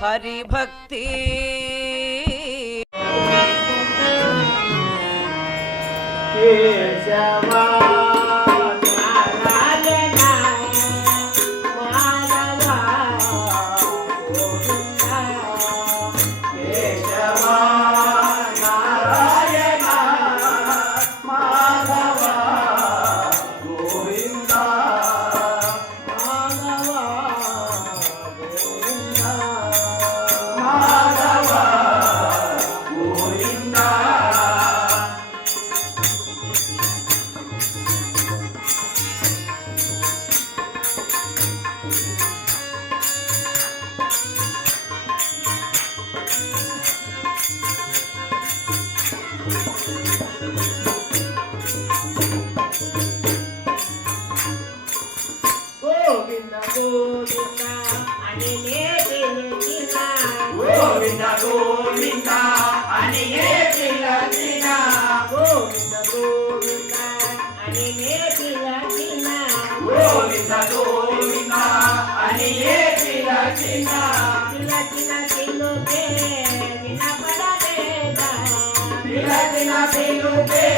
हरि भक्ति जवा Latina, Latina, Latina, Latina, Amen.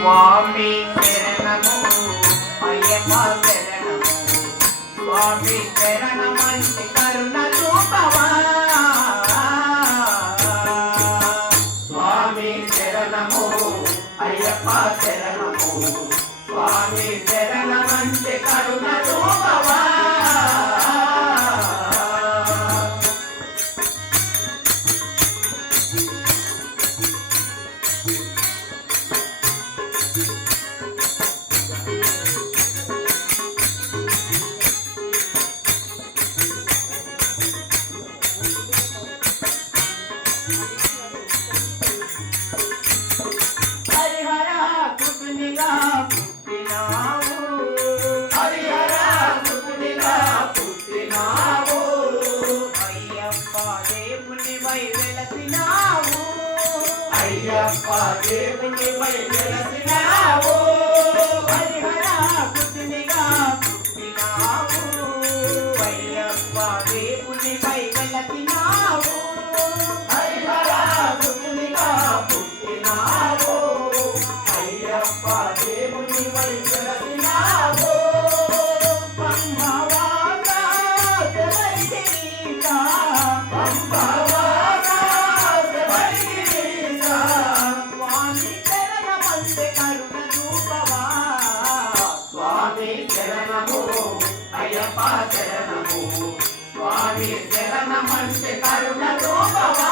స్వామి శరణము అయ్యప్ప శరణము. స్వామి శరణమంటి కరుణ చూపవా స్వామి శరణము అయ్యప్ప శరణము. స్వామి శరణమంటి కరుణ చూపవా శరణము స్వామి శరణమంటే కరుణ రూపవా